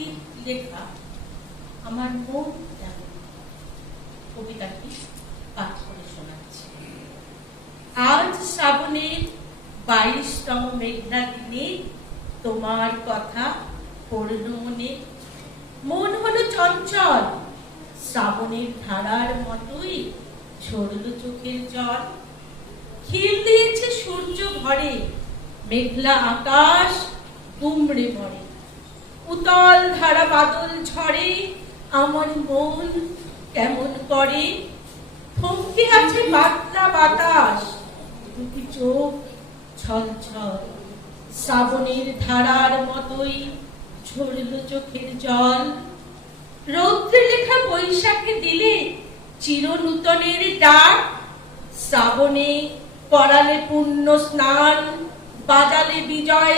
ভক্তির লেখা আমার মন তেমন। কবিতাটি পাঠ করে শোনাচ্ছি। আজ শ্রাবণের 22তম মেঘনা দিনে তোমার কথা পড়ল মনে। মন হলো চঞ্চল, শ্রাবণের ধারার মতোই ঝরল চোখের জল। খিল দিয়েছে সূর্য ভরে, মেঘলা আকাশ দুমড়ে পড়ে। উতল ধারা বাদল ঝরে, আমার মন কেমন করে। থমকে আছে পাতলা বাতাস, দুটি চোখ ছলছল। শ্রাবণের ধারার মতোই ঝরল চোখের জল। রৌদ্রে লেখা বৈশাখে দিলে চির নূতনের ডাক। শ্রাবণে করালে পুণ্য স্নান, বাজালে বিজয়